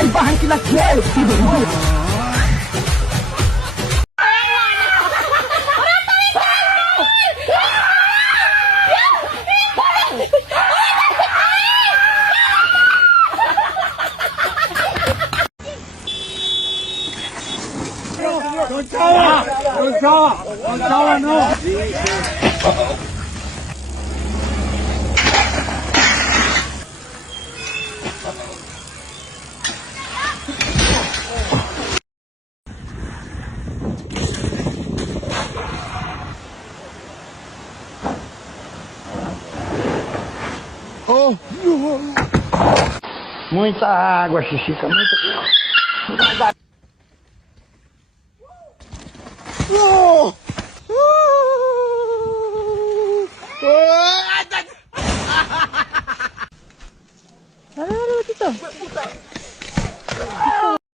Salbahan sila, girl! Don't shower, no. Oh, muita água, Xixica, muita água. Oh! Ano dito?